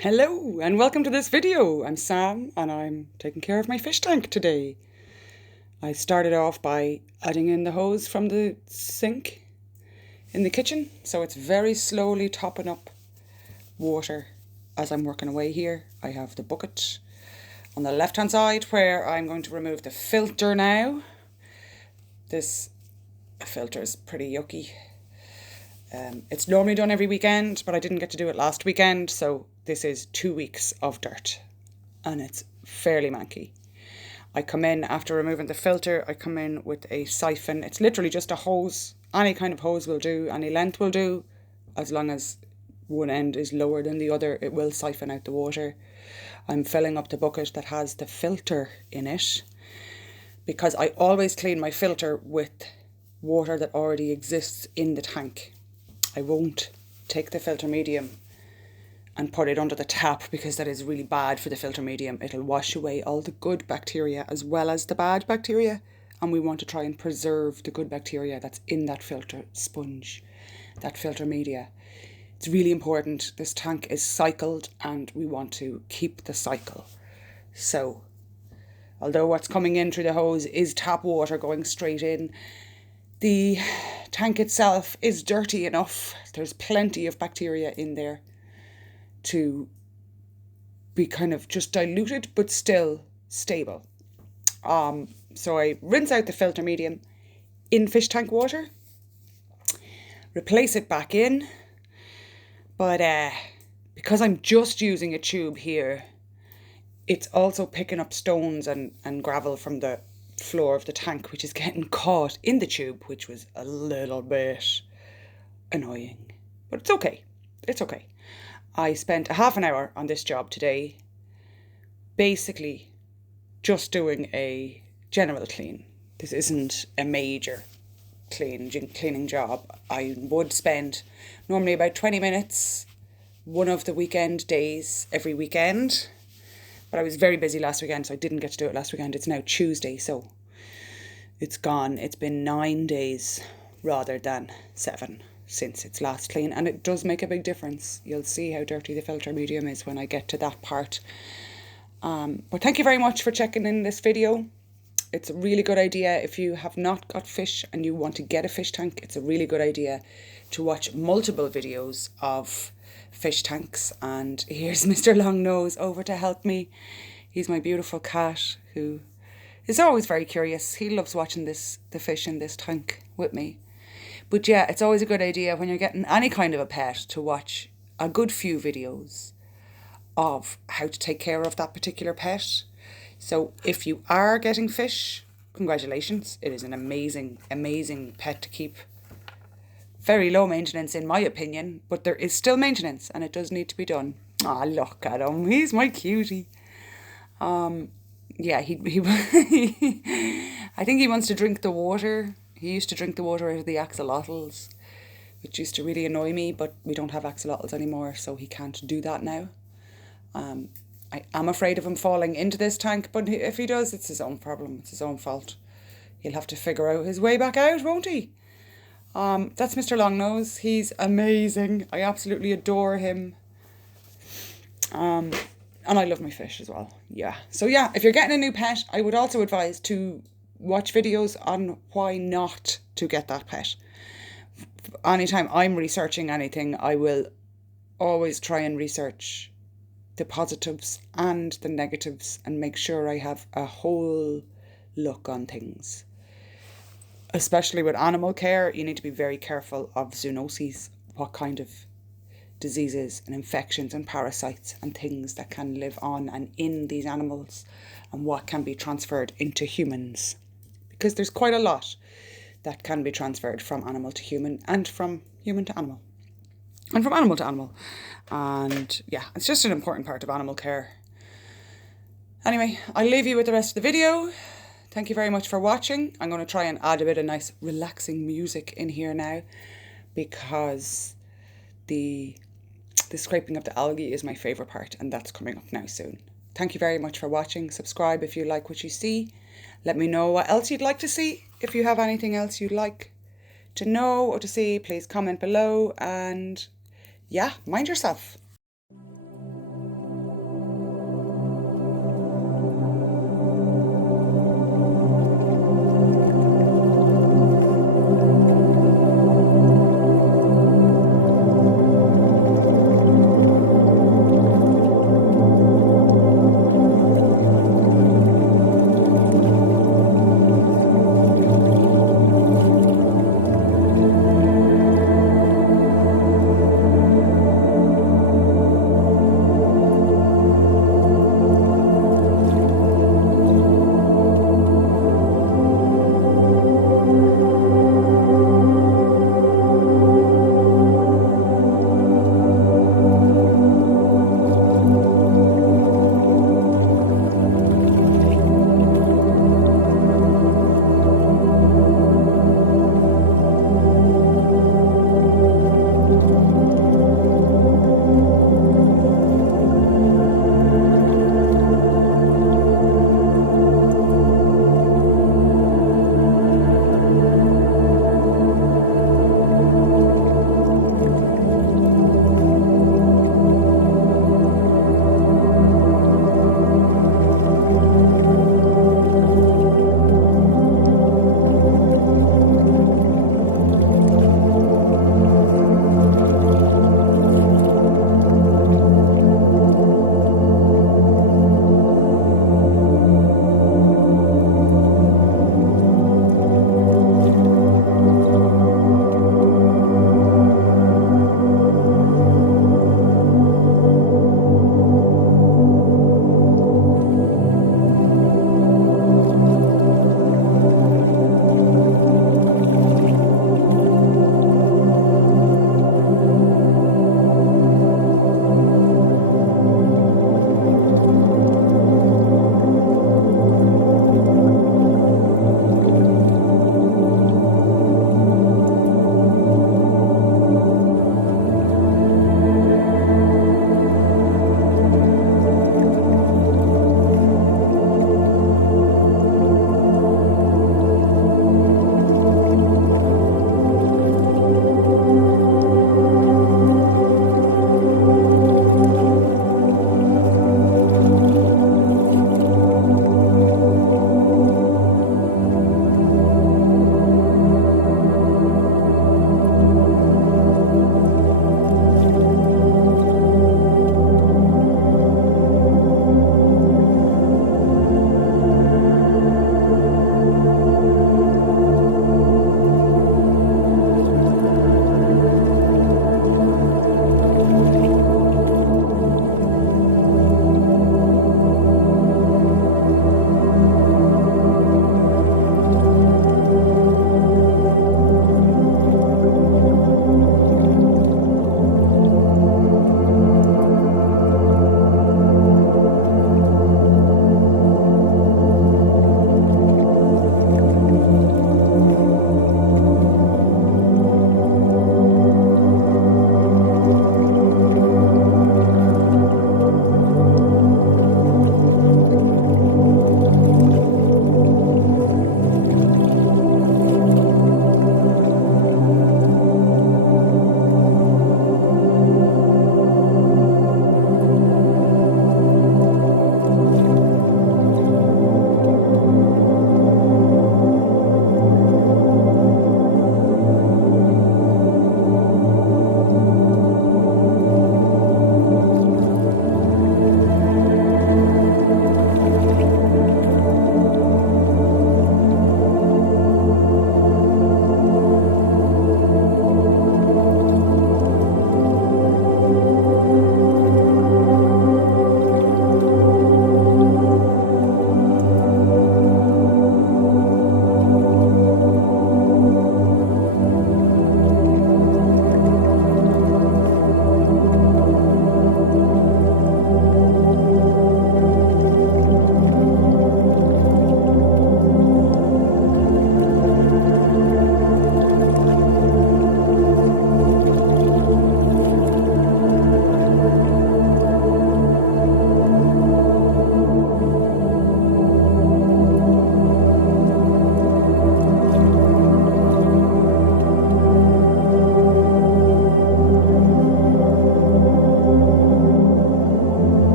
Hello and welcome to this video. I'm Sam and I'm taking care of my fish tank today. I started off by adding in the hose from the sink in the kitchen, so it's very slowly topping up water as I'm working away here. I have the bucket on the left hand side where I'm going to remove the filter now. This filter is pretty yucky. It's normally done every weekend, but I didn't get to do it last weekend, so this is 2 weeks of dirt and it's fairly manky. I come in after removing the filter, I come in with a siphon. It's literally just a hose. Any kind of hose will do, any length will do, as long as one end is lower than the other, it will siphon out the water. I'm filling up the bucket that has the filter in it because I always clean my filter with water that already exists in the tank. I won't take the filter medium and put it under the tap because that is really bad for the filter medium. It'll wash away all the good bacteria as well as the bad bacteria, and we want to try and preserve the good bacteria that's in that filter sponge, that filter media. It's really important. This tank is cycled and we want to keep the cycle. So although what's coming in through the hose is tap water going straight in, the tank itself is dirty enough. There's plenty of bacteria in there to be kind of just diluted but still stable. So I rinse out the filter medium in fish tank water, replace it back in, but because I'm just using a tube here, it's also picking up stones and gravel from the floor of the tank, which is getting caught in the tube, which was a little bit annoying, but it's okay. I spent a half an hour on this job today, basically just doing a general clean. This isn't a major cleaning job. I would spend normally about 20 minutes one of the weekend days every weekend, but I was very busy last weekend, so I didn't get to do it last weekend. It's now Tuesday, so it's gone. It's been 9 days rather than 7 since its last clean, and it does make a big difference. You'll see how dirty the filter medium is when I get to that part. But thank you very much for checking in this video. It's a really good idea if you have not got fish and you want to get a fish tank. It's a really good idea to watch multiple videos of fish tanks. And here's Mr. Longnose over to help me. He's my beautiful cat who is always very curious. He loves watching the fish in this tank with me. But yeah, it's always a good idea when you're getting any kind of a pet to watch a good few videos of how to take care of that particular pet. So if you are getting fish, congratulations. It is an amazing, amazing pet to keep. Very low maintenance in my opinion, but there is still maintenance and it does need to be done. Ah, look at him. He's my cutie. Yeah, he I think he wants to drink the water. He used to drink the water out of the axolotls, which used to really annoy me, but we don't have axolotls anymore, so he can't do that now. I am afraid of him falling into this tank, but if he does, it's his own problem. It's his own fault. He'll have to figure out his way back out, won't he? That's Mr. Longnose. He's amazing. I absolutely adore him. And I love my fish as well. Yeah. So yeah, if you're getting a new pet, I would also advise to watch videos on why not to get that pet. Anytime I'm researching anything, I will always try and research the positives and the negatives and make sure I have a whole look on things. Especially with animal care, you need to be very careful of zoonoses, what kind of diseases and infections and parasites and things that can live on and in these animals and what can be transferred into humans. Because there's quite a lot that can be transferred from animal to human and from human to animal. And from animal to animal. And yeah, it's just an important part of animal care. Anyway, I'll leave you with the rest of the video. Thank you very much for watching. I'm going to try and add a bit of nice relaxing music in here now because the scraping of the algae is my favourite part, and that's coming up now soon. Thank you very much for watching. Subscribe if you like what you see. Let me know what else you'd like to see. If you have anything else you'd like to know or to see, please comment below, and yeah, mind yourself.